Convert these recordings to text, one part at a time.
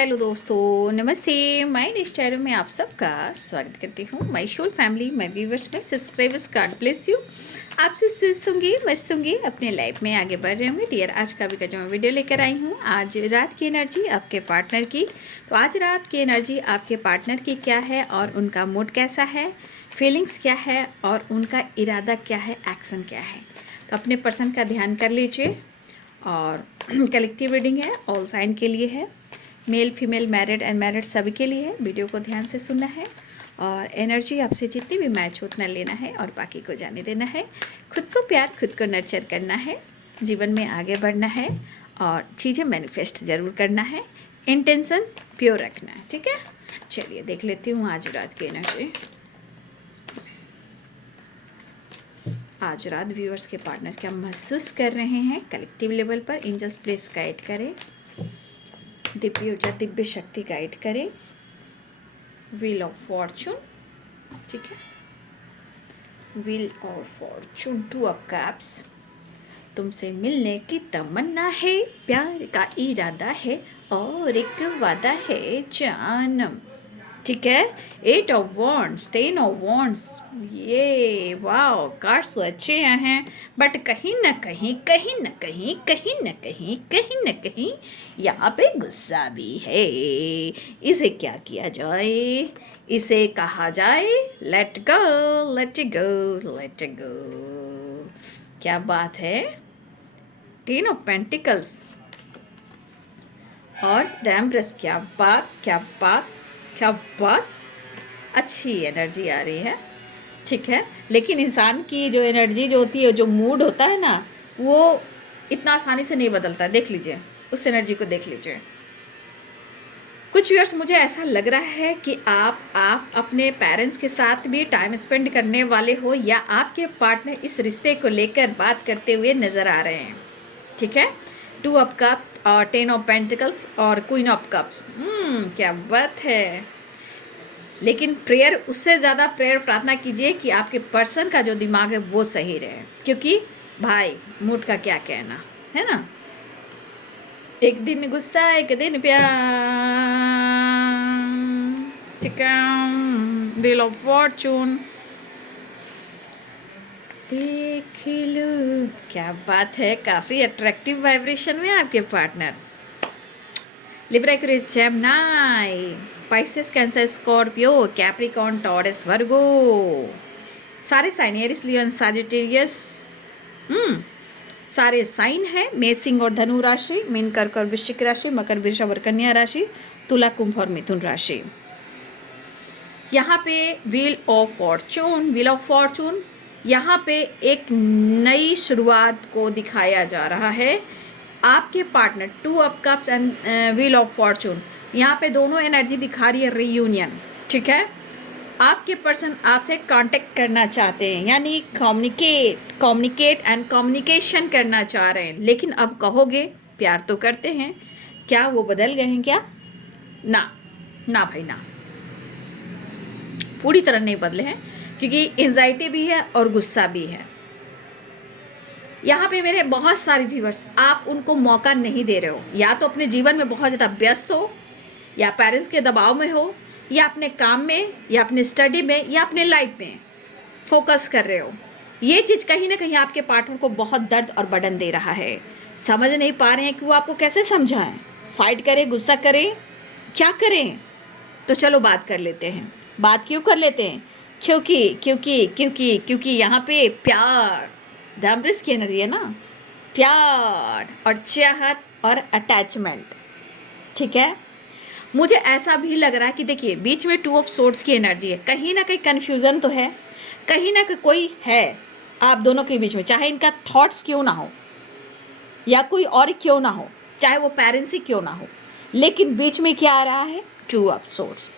Hello दोस्तों, नमस्ते। My next channel में आप सबका स्वागत करती हूँ। My whole family, my viewers में सब्सक्राइबर्स, गॉड ब्लेस यू। आपसे स्वस्थ होंगे, मस्त होंगे, अपने लाइफ में आगे बढ़ रहे होंगे डियर। आज का भी का जो मैं वीडियो लेकर आई हूँ, आज रात की एनर्जी आपके पार्टनर की। तो आज रात की एनर्जी आपके पार्टनर की क्या है और उनका मूड कैसा है, फीलिंग्स क्या है और उनका इरादा क्या है, एक्शन क्या है। तो अपने पर्सन का ध्यान कर लीजिए। और कलेक्टिव रीडिंग है, ऑल साइन के लिए है, मेल फीमेल मैरिड अनमैरिड सभी के लिए है। वीडियो को ध्यान से सुनना है और एनर्जी आपसे जितनी भी मैच हो उतना लेना है और बाकी को जाने देना है। खुद को प्यार, खुद को नर्चर करना है, जीवन में आगे बढ़ना है और चीज़ें मैनिफेस्ट ज़रूर करना है। इंटेंशन प्योर रखना है, ठीक है। चलिए देख लेती हूँ आज रात की एनर्जी। आज रात व्यूअर्स के पार्टनर्स क्या महसूस कर रहे हैं कलेक्टिव लेवल पर। एंजल्स प्लीज गाइड करें, दिव्य ऊर्जा, दिव्य शक्ति गाइड करें। व्हील ऑफ फॉर्चून, ठीक है। Wheel of Fortune, 2 of cups. तुमसे मिलने की तमन्ना है, प्यार का इरादा है और एक वादा है जानम, ठीक है। 8 ऑफ वॉन्ड्स, 10 ऑफ वॉन्ड्स। ये वाओ, कार्ड्स तो अच्छे हैं बट कहीं ना कहीं यहाँ पे गुस्सा भी है। इसे क्या किया जाए, इसे कहा जाए let go, let go, let go. क्या बात है। 10 ऑफ पेंटिकल्स और द एम्प्रेस। क्या बात, क्या बात, क्या बात। अच्छी एनर्जी आ रही है, ठीक है। लेकिन इंसान की जो एनर्जी जो होती है, जो मूड होता है ना, वो इतना आसानी से नहीं बदलता। देख लीजिए, उस एनर्जी को देख लीजिए। कुछ व्यूअर्स, मुझे ऐसा लग रहा है कि आप अपने पेरेंट्स के साथ भी टाइम स्पेंड करने वाले हो या आपके पार्टनर इस रिश्ते को लेकर बात करते हुए नज़र आ रहे हैं, ठीक है। 2 ऑफ कप्स और 10 ऑफ पेंटिकल्स और क्वीन ऑफ कप्स। क्या बात है। लेकिन प्रेयर, उससे ज़्यादा प्रेयर प्रार्थना कीजिए कि आपके पर्सन का जो दिमाग है वो सही रहे, क्योंकि भाई मूड का क्या कहना है ना। एक दिन गुस्सा, एक दिन प्यार, ठीक है। व्हील ऑफ फॉर्चून, देख लो। क्या बात है, काफ़ी अट्रैक्टिव वाइब्रेशन में आपके partner. Libra, Aquarius, Gemini, Pisces, Cancer, Scorpio, Capricorn, Taurus, Virgo. सारे साइन, एरिस, लियोन, सजिटेरियस, सारे साइन हैं। मेष, सिंह और धनु राशि, मीन, कर्क और वृश्चिक राशि, मकर, वृषभ और कन्या राशि, तुला, कुंभ और मिथुन राशि। यहाँ पे wheel of Fortune, wheel of Fortune, यहाँ पे एक नई शुरुआत को दिखाया जा रहा है। आपके partner 2 of cups and wheel of Fortune, यहाँ पे दोनों एनर्जी दिखा रही है रीयूनियन, ठीक है। आपके पर्सन आपसे कांटेक्ट करना चाहते हैं, यानी कम्युनिकेट एंड कम्युनिकेशन करना चाह रहे हैं। लेकिन अब कहोगे प्यार तो करते हैं, क्या वो बदल गए हैं क्या? ना ना भाई ना, पूरी तरह नहीं बदले हैं, क्योंकि एंजाइटी भी है और गुस्सा भी है। यहाँ पे मेरे बहुत सारे व्यूअर्स, आप उनको मौका नहीं दे रहे हो। या तो अपने जीवन में बहुत ज़्यादा व्यस्त हो, या पेरेंट्स के दबाव में हो, या अपने काम में, या अपने स्टडी में, या अपने लाइफ में फोकस कर रहे हो। ये चीज़ कहीं ना कहीं आपके पार्टनर को बहुत दर्द और बर्डन दे रहा है। समझ नहीं पा रहे हैं कि वो आपको कैसे समझाएं। फाइट करें, गुस्सा करें, क्या करें? तो चलो बात कर लेते हैं। बात क्यों कर लेते हैं? क्योंकि यहाँ पे प्यार, द एम्प्रेस की एनर्जी है ना, प्यार और चाहत और अटैचमेंट, ठीक है। मुझे ऐसा भी लग रहा है कि देखिए, बीच में 2 ऑफ सोर्ड्स की एनर्जी है। कहीं ना कहीं कन्फ्यूज़न तो है, कहीं ना कहीं कोई है आप दोनों के बीच में, चाहे इनका थॉट्स क्यों ना हो या कोई और क्यों ना हो, चाहे वो पेरेंट्स ही क्यों ना हो, लेकिन बीच में क्या आ रहा है? 2 ऑफ सोर्ड्स।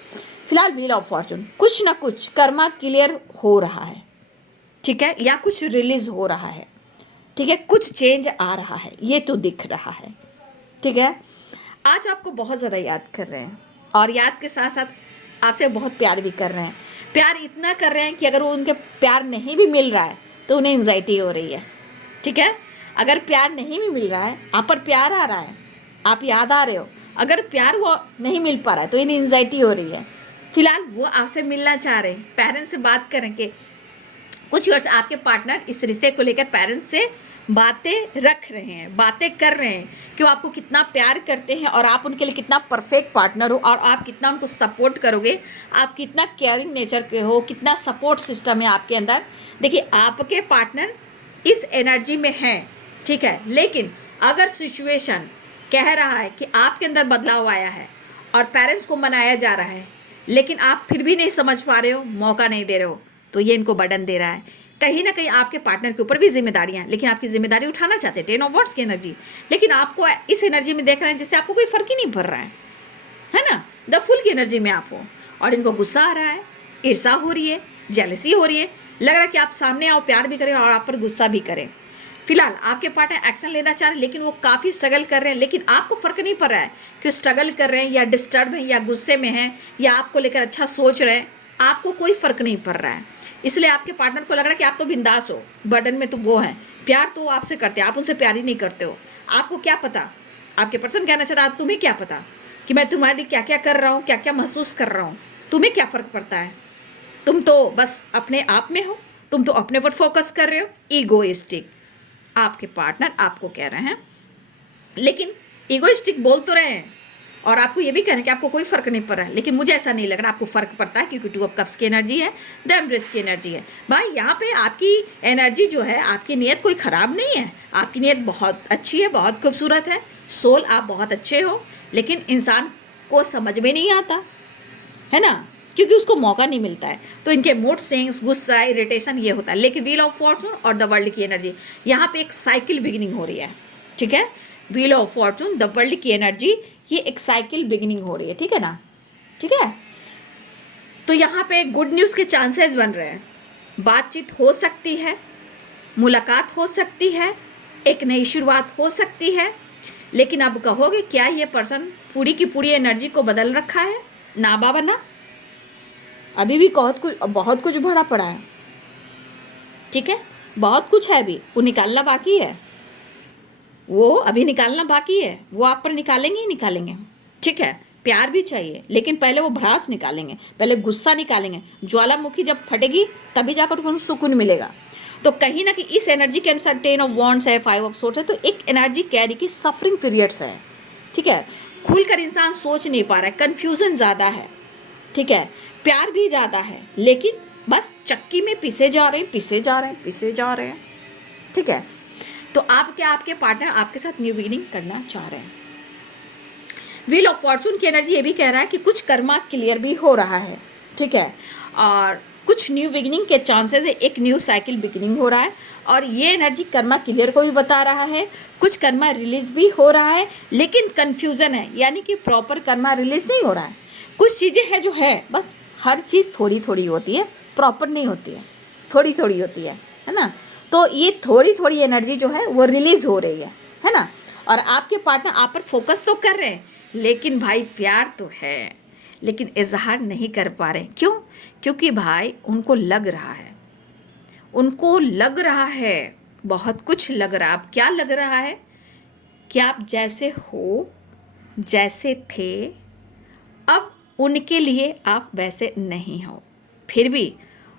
फिलहाल व्हील ऑफ फॉर्चून, कुछ ना कुछ कर्मा क्लियर हो रहा है, ठीक है, या कुछ रिलीज हो रहा है, ठीक है, कुछ चेंज आ रहा है, ये तो दिख रहा है, ठीक है। आज आपको बहुत ज़्यादा याद कर रहे हैं और याद के साथ साथ आपसे बहुत प्यार भी कर रहे हैं। प्यार इतना कर रहे हैं कि अगर वो उनके प्यार नहीं भी मिल रहा है तो उन्हें एंजाइटी हो रही है, ठीक है। अगर प्यार नहीं भी मिल रहा है, आप पर प्यार आ रहा है, आप याद आ रहे हो, अगर प्यार वो नहीं मिल पा रहा है तो इन्हें एंजाइटी हो रही है। फिलहाल वो आपसे मिलना चाह रहे हैं, पेरेंट्स से बात करें कि कुछ वर्ष आपके पार्टनर इस रिश्ते को लेकर पेरेंट्स से बातें रख रहे हैं, बातें कर रहे हैं कि वो आपको कितना प्यार करते हैं और आप उनके लिए कितना परफेक्ट पार्टनर हो और आप कितना उनको सपोर्ट करोगे, आप कितना केयरिंग नेचर के हो, कितना सपोर्ट सिस्टम है आपके अंदर। देखिए आपके पार्टनर इस एनर्जी में है, ठीक है, लेकिन अगर सिचुएशन कह रहा है कि आपके अंदर बदलाव आया है और पेरेंट्स को मनाया जा रहा है लेकिन आप फिर भी नहीं समझ पा रहे हो, मौका नहीं दे रहे हो, तो ये इनको बर्डन दे रहा है। कहीं ना कहीं आपके पार्टनर के ऊपर भी जिम्मेदारियां हैं, लेकिन आपकी जिम्मेदारी उठाना चाहते हैं, 10 ऑफ वाट्स की एनर्जी, लेकिन आपको इस एनर्जी में देख रहे हैं जैसे आपको कोई फर्क ही नहीं पड़ रहा है ना, द फुल की एनर्जी में आप हो और इनको गुस्सा आ रहा है, ईर्षा हो रही है, जेलसी हो रही है, लग रहा है कि आप सामने आओ, प्यार भी करें और आप पर गुस्सा भी करें। फिलहाल आपके पार्टनर एक्शन लेना चाह रहे हैं लेकिन वो काफ़ी स्ट्रगल कर रहे हैं, लेकिन आपको फ़र्क नहीं पड़ रहा है कि स्ट्रगल कर रहे हैं या डिस्टर्ब हैं या गुस्से में हैं या आपको लेकर अच्छा सोच रहे हैं, आपको कोई फ़र्क नहीं पड़ रहा है। इसलिए आपके पार्टनर को लग रहा है कि आप तो बिंदास हो, बर्डन में तो वो हैं, प्यार तो आपसे करते हैं, आप उनसे प्यार ही नहीं करते हो। आपको क्या पता, आपके पर्सन कहना चाह रहा है तुम्हें क्या पता कि मैं तुम्हारे लिए क्या क्या कर रहा हूँ, क्या क्या महसूस कर रहा हूँ, तुम्हें क्या फ़र्क पड़ता है, तुम तो बस अपने आप में हो, तुम तो अपने पर फोकस कर रहे हो, ईगोइस्टिक। आपके पार्टनर आपको कह रहे हैं, लेकिन ईगोइस्टिक बोल तो रहे हैं और आपको ये भी कह रहे हैं कि आपको कोई फ़र्क नहीं पड़ रहा है, लेकिन मुझे ऐसा नहीं लग रहा आपको फ़र्क पड़ता है, क्योंकि 2 ऑफ कप्स की एनर्जी है, द एम्प्रेस की एनर्जी है। भाई यहाँ पे आपकी एनर्जी जो है, आपकी नीयत कोई ख़राब नहीं है, आपकी नीयत बहुत अच्छी है, बहुत खूबसूरत है, सोल आप बहुत अच्छे हो, लेकिन इंसान को समझ में नहीं आता है ना, क्योंकि उसको मौका नहीं मिलता है, तो इनके मूड स्विंग्स, गुस्सा, इरिटेशन ये होता है। लेकिन व्हील ऑफ फॉर्चून और द वर्ल्ड की एनर्जी, यहाँ पे एक साइकिल बिगिनिंग हो रही है, ठीक है, wheel of Fortune, the world की एनर्जी, ये एक साइकिल बिगिनिंग हो रही है, ठीक है ना, ठीक है। तो यहाँ पे गुड न्यूज़ के चांसेस बन रहे हैं, बातचीत हो सकती है, मुलाकात हो सकती है, एक नई शुरुआत हो सकती है, लेकिन अब कहोगे क्या ये पर्सन पूरी की पूरी एनर्जी को बदल रखा है? ना बाबा ना, अभी भी बहुत कुछ भरा पड़ा है, ठीक है, बहुत कुछ है, अभी वो निकालना बाकी है, वो अभी निकालना बाकी है, वो आप पर निकालेंगे ही निकालेंगे, ठीक है। प्यार भी चाहिए, लेकिन पहले वो भड़ास निकालेंगे, पहले गुस्सा निकालेंगे, ज्वालामुखी जब फटेगी तभी जाकर उनको सुकून मिलेगा। तो कहीं ना कहीं इस एनर्जी के अनुसार 10 ऑफ वॉन्ड्स है, 5 ऑफ सोर्ड्स है, तो एक एनर्जी कैरी की सफरिंग पीरियड्स है, ठीक है, खुलकर इंसान सोच नहीं पा रहा है, कन्फ्यूज़न ज़्यादा है, ठीक है, प्यार भी ज़्यादा है, लेकिन बस चक्की में पिसे जा रहे हैं, ठीक है। तो आपके पार्टनर आपके साथ न्यू बिगिनिंग करना चाह रहे हैं। व्हील ऑफ फॉर्चून की एनर्जी ये भी कह रहा है कि कुछ कर्मा क्लियर भी हो रहा है, ठीक है, और कुछ न्यू बिगिनिंग के चांसेस है, एक न्यू साइकिल बिगिनिंग हो रहा है, और ये एनर्जी कर्मा क्लियर को भी बता रहा है, कुछ कर्मा रिलीज भी हो रहा है, लेकिन कन्फ्यूज़न है, यानी कि प्रॉपर कर्मा रिलीज नहीं हो रहा है, कुछ चीज़ें हैं जो है, बस हर चीज़ थोड़ी थोड़ी होती है, प्रॉपर नहीं होती है, थोड़ी थोड़ी होती है ना। तो ये थोड़ी थोड़ी एनर्जी जो है वो रिलीज़ हो रही है ना, और आपके पार्टनर आप पर फोकस तो कर रहे हैं, लेकिन भाई प्यार तो है, लेकिन इजहार नहीं कर पा रहे। क्यों? क्योंकि भाई उनको लग रहा है, बहुत कुछ लग रहा है। अब क्या लग रहा है कि आप जैसे हो, जैसे थे, अब उनके लिए आप वैसे नहीं हो, फिर भी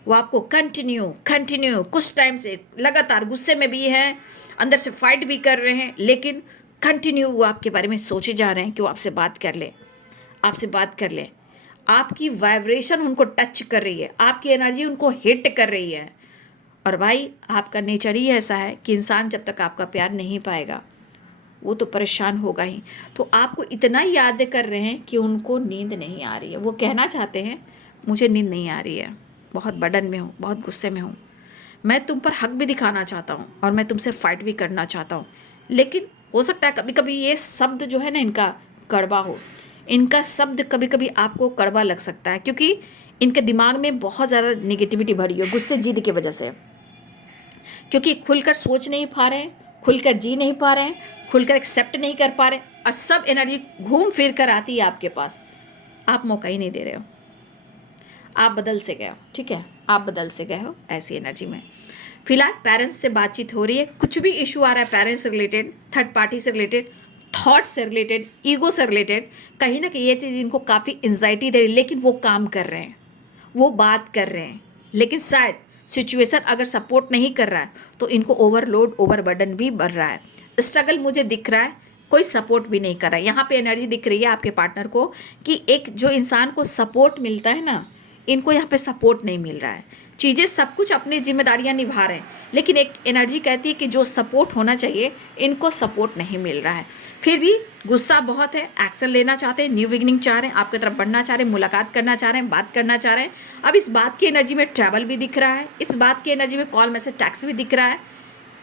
वो आपको कंटिन्यू कुछ टाइम से लगातार गुस्से में भी हैं, अंदर से फाइट भी कर रहे हैं, लेकिन कंटिन्यू वो आपके बारे में सोचे जा रहे हैं कि वो आपसे बात कर ले। आपकी वाइब्रेशन उनको टच कर रही है, आपकी एनर्जी उनको हिट कर रही है। और भाई आपका नेचर ही ऐसा है कि इंसान जब तक आपका प्यार नहीं पाएगा वो तो परेशान होगा ही। तो आपको इतना याद कर रहे हैं कि उनको नींद नहीं आ रही है, वो कहना चाहते हैं मुझे नींद नहीं आ रही है, बहुत बर्डन में हूँ, बहुत गुस्से में हूँ, मैं तुम पर हक भी दिखाना चाहता हूँ और मैं तुमसे फाइट भी करना चाहता हूँ, लेकिन हो सकता है कभी कभी ये शब्द जो है ना इनका कड़वा हो, इनका शब्द कभी कभी आपको कड़वा लग सकता है, क्योंकि इनके दिमाग में बहुत ज़्यादा निगेटिविटी भरी है गुस्से जिद की वजह से, क्योंकि खुलकर सोच नहीं पा रहे हैं, खुलकर जी नहीं पा रहे हैं, खुलकर एक्सेप्ट नहीं कर पा रहे, और सब एनर्जी घूम फिर कर आती है आपके पास, आप मौका ही नहीं दे रहे हो, आप बदल से गए हो, ठीक है, आप बदल से गए हो ऐसी एनर्जी में। फिलहाल पेरेंट्स से बातचीत हो रही है, कुछ भी इशू आ रहा है पेरेंट्स से रिलेटेड, थर्ड पार्टी से रिलेटेड, थॉट से रिलेटेड, ईगो से रिलेटेड, कहीं ना कहीं ये चीज़ इनको काफ़ी एंजाइटी दे रही है, लेकिन वो काम कर रहे हैं, वो बात कर रहे हैं, लेकिन शायद सिचुएशन अगर सपोर्ट नहीं कर रहा है तो इनको ओवरलोड, ओवरबर्डन भी बढ़ रहा है। स्ट्रगल मुझे दिख रहा है, कोई सपोर्ट भी नहीं कर रहा है। यहाँ पे एनर्जी दिख रही है आपके पार्टनर को कि एक जो इंसान को सपोर्ट मिलता है ना, इनको यहाँ पे सपोर्ट नहीं मिल रहा है। चीज़ें सब कुछ अपनी जिम्मेदारियाँ निभा रहे हैं, लेकिन एक एनर्जी कहती है कि जो सपोर्ट होना चाहिए इनको सपोर्ट नहीं मिल रहा है। फिर भी गुस्सा बहुत है, एक्शन लेना चाहते हैं, न्यू बिगिनिंग चाह रहे हैं, आपकी तरफ बढ़ना चाह रहे हैं, मुलाकात करना चाह रहे हैं, बात करना चाह रहे हैं। अब इस बात की एनर्जी में ट्रैवल भी दिख रहा है, इस बात की एनर्जी में कॉल मैसेज टैक्स भी दिख रहा है,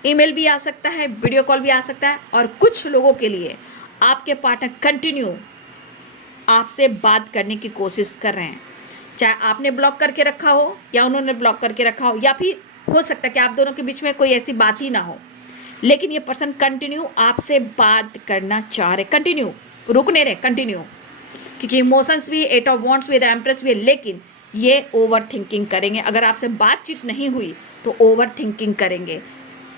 ईमेल भी आ सकता है, वीडियो कॉल भी आ सकता है। और कुछ लोगों के लिए आपके पार्टनर कंटिन्यू आपसे बात करने की कोशिश कर रहे हैं, चाहे आपने ब्लॉक करके रखा हो या उन्होंने ब्लॉक करके रखा हो, या फिर हो सकता है कि आप दोनों के बीच में कोई ऐसी बात ही ना हो, लेकिन ये पर्सन कंटिन्यू आपसे बात करना चाह रहे, कंटिन्यू रुक नहीं रहे, कंटिन्यू, क्योंकि इमोशंस भी, एट ऑफ वॉन्ट्स भी, द एम्प्रेस भी, लेकिन ये ओवर थिंकिंग करेंगे। अगर आपसे बातचीत नहीं हुई तो ओवर थिंकिंग करेंगे,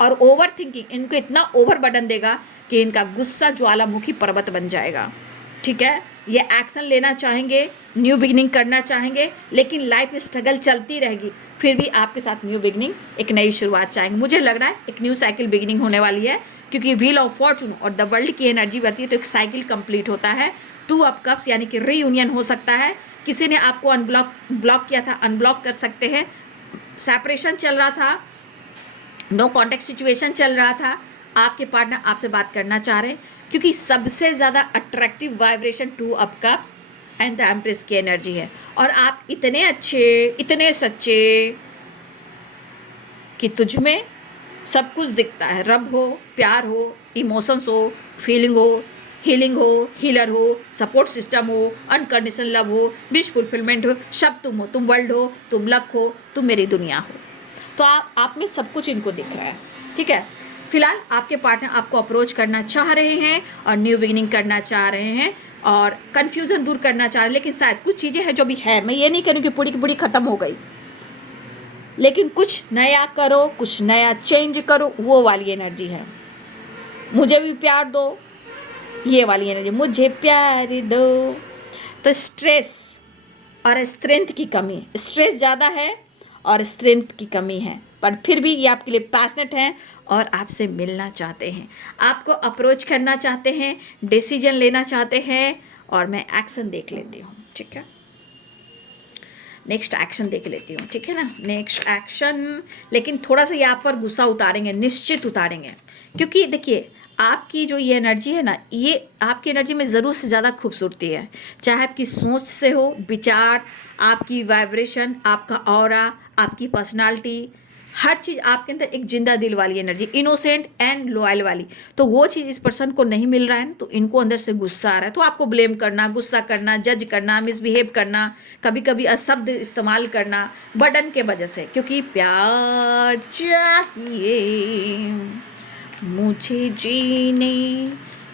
और ओवर थिंकिंग इनको इतना ओवर बर्डन देगा कि इनका गुस्सा ज्वालामुखी पर्वत बन जाएगा। ठीक है, ये एक्शन लेना चाहेंगे, न्यू बिगिनिंग करना चाहेंगे, लेकिन लाइफ में स्ट्रगल चलती रहेगी, फिर भी आपके साथ न्यू बिगिनिंग, एक नई शुरुआत चाहेंगे। मुझे लग रहा है एक न्यू साइकिल बिगिनिंग होने वाली है, क्योंकि व्हील ऑफ फॉर्चून और द वर्ल्ड की एनर्जी बढ़ती है तो एक साइकिल कंप्लीट होता है। 2 ऑफ कप्स यानी कि रीयूनियन हो सकता है, किसी ने आपको ब्लॉक किया था, अनब्लॉक कर सकते हैं, सेपरेशन चल रहा था, नो कॉन्टेक्ट सिचुएशन चल रहा था, आपके पार्टनर आपसे बात करना चाह रहे हैं, क्योंकि सबसे ज़्यादा attractive vibration 2 of cups and the empress की एनर्जी है। और आप इतने अच्छे, इतने सच्चे कि तुझ में सब कुछ दिखता है, रब हो, प्यार हो, इमोशंस हो, फीलिंग हो, हीलिंग हो, हीलर हो, सपोर्ट सिस्टम हो, अनकंडीशनल लव हो, विश फुलफिलमेंट हो, सब तुम हो, तुम वर्ल्ड हो, तुम लक हो, तुम मेरी दुनिया हो। तो आप में सब कुछ इनको दिख रहा है। ठीक है, फिलहाल आपके पार्टनर आपको अप्रोच करना चाह रहे हैं और न्यू बिगिनिंग करना चाह रहे हैं और कन्फ्यूज़न दूर करना चाह रहे हैं, लेकिन शायद कुछ चीज़ें हैं जो भी है, मैं ये नहीं कह रही कि पूरी की पूरी ख़त्म हो गई, लेकिन कुछ नया करो, कुछ नया चेंज करो, वो वाली एनर्जी है। मुझे भी प्यार दो, ये वाली एनर्जी, मुझे प्यार दो। तो स्ट्रेस और स्ट्रेंथ की कमी, स्ट्रेस ज़्यादा है और स्ट्रेंथ की कमी है, पर फिर भी ये आपके लिए पैशनेट हैं और आपसे मिलना चाहते हैं, आपको अप्रोच करना चाहते हैं, डिसीजन लेना चाहते हैं। और मैं एक्शन देख लेती हूँ। ठीक है, नेक्स्ट एक्शन देख लेती हूँ। ठीक है ना, नेक्स्ट एक्शन, लेकिन थोड़ा सा यहाँ पर गुस्सा उतारेंगे, निश्चित उतारेंगे, क्योंकि देखिए आपकी जो ये एनर्जी है ना, ये आपकी एनर्जी में ज़रूर से ज़्यादा खूबसूरती है, चाहे आपकी सोच से हो, विचार, आपकी वाइब्रेशन, आपका ऑरा, आपकी पर्सनालिटी, हर चीज़ आपके अंदर एक जिंदा दिल वाली एनर्जी, इनोसेंट एंड लॉयल वाली। तो वो चीज़ इस पर्सन को नहीं मिल रहा है ना, तो इनको अंदर से गुस्सा आ रहा है, तो आपको ब्लेम करना, गुस्सा करना, जज करना, मिसबिहेव करना, कभी कभी अशब्द इस्तेमाल करना बर्डन के वजह से, क्योंकि प्यार चाहिए मुझे जीने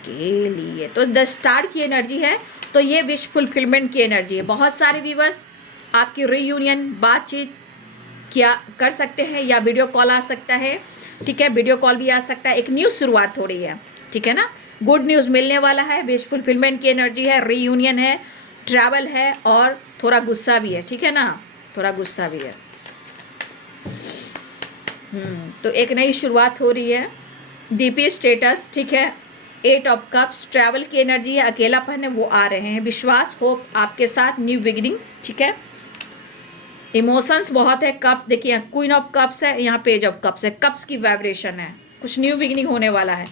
के लिए। तो द स्टार की एनर्जी है, तो ये विश फुलफिलमेंट की एनर्जी है। बहुत सारे व्यूवर्स आपकी रीयूनियन, बातचीत क्या कर सकते हैं, या वीडियो कॉल आ सकता है। ठीक है, वीडियो कॉल भी आ सकता है, एक न्यू शुरुआत हो रही है। ठीक है ना, गुड न्यूज़ मिलने वाला है, विश फुलफिलमेंट की एनर्जी है, रीयूनियन है, ट्रैवल है और थोड़ा गुस्सा भी है। ठीक है ना, थोड़ा गुस्सा भी है। तो एक नई शुरुआत हो रही है, डीपी स्टेटस। ठीक है, 8 ऑफ कप्स, ट्रैवल की एनर्जी है, अकेलापन है, वो आ रहे हैं, विश्वास, होप आपके साथ, न्यू बिगिनिंग। ठीक है, इमोशंस बहुत है, कप्स देखिए, क्वीन ऑफ कप्स है, यहाँ पेज ऑफ कप्स है, कप्स की वाइब्रेशन है, कुछ न्यू बिगिनिंग होने वाला है,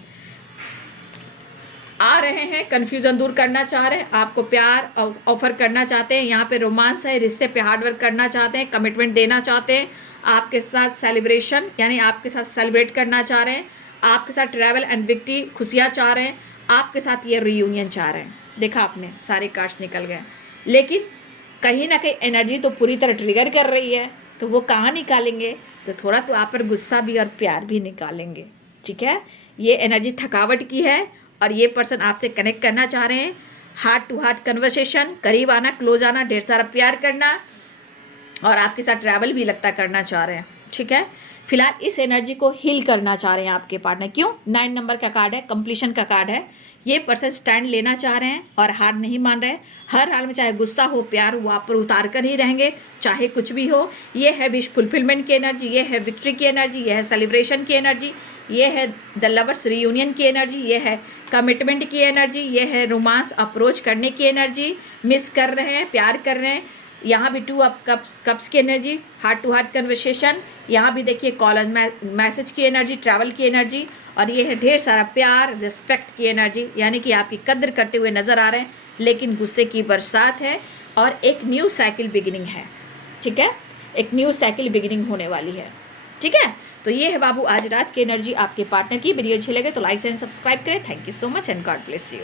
आ रहे हैं, कन्फ्यूजन दूर करना चाह रहे हैं, आपको प्यार ऑफर करना चाहते हैं, यहाँ पे रोमांस है, रिश्ते पे हार्ड वर्क करना चाहते हैं, कमिटमेंट देना चाहते हैं, आपके साथ सेलिब्रेशन यानी आपके साथ सेलिब्रेट करना चाह रहे हैं, आपके साथ ट्रैवल एंड विक्ट्री, खुशियाँ चाह रहे हैं, आपके साथ ये रीयूनियन चाह रहे हैं। देखा आपने, सारे कार्ड्स निकल गए, लेकिन कहीं ना कहीं एनर्जी तो पूरी तरह ट्रिगर कर रही है, तो वो कहाँ निकालेंगे, तो थोड़ा तो आप पर गुस्सा भी और प्यार भी निकालेंगे। ठीक है, ये एनर्जी थकावट की है और ये पर्सन आपसे कनेक्ट करना चाह रहे हैं, हार्ट टू हार्ट कन्वर्सेशन, करीब आना, क्लोज आना, ढेर सारा प्यार करना और आपके साथ ट्रैवल भी लगता करना चाह रहे हैं। ठीक है, फिलहाल इस एनर्जी को हील करना चाह रहे हैं आपके पार्टनर। क्यों? 9 नंबर का कार्ड है, कंप्लीशन का कार्ड है। ये पर्सन स्टैंड लेना चाह रहे हैं और हार नहीं मान रहे हैं। हर हाल में चाहे गुस्सा हो, प्यार हो, आप पर उतार कर ही रहेंगे, चाहे कुछ भी हो। ये है विश फुलफिलमेंट की एनर्जी, ये है विक्ट्री की एनर्जी, ये है सेलिब्रेशन की एनर्जी, ये है द लवर्स रियूनियन की एनर्जी, ये है कमिटमेंट की एनर्जी, ये है रोमांस अप्रोच करने की एनर्जी, मिस कर रहे हैं, प्यार कर रहे हैं। यहाँ भी 2 ऑफ कप्स की energy, heart to heart conversation. यहाँ भी देखिए कॉल मैसेज की एनर्जी, ट्रैवल की एनर्जी, और ये है ढेर सारा प्यार, रिस्पेक्ट की एनर्जी, यानी कि आपकी कद्र करते हुए नजर आ रहे हैं, लेकिन गुस्से की बरसात है और एक न्यू साइकिल बिगिनिंग है। ठीक है, एक न्यू साइकिल बिगिनिंग होने वाली है। ठीक है, तो ये है बाबू आज रात की एनर्जी आपके पार्टनर की। वीडियो अच्छी लगे तो लाइक एंड सब्सक्राइब करें। Thank you so much and God bless you.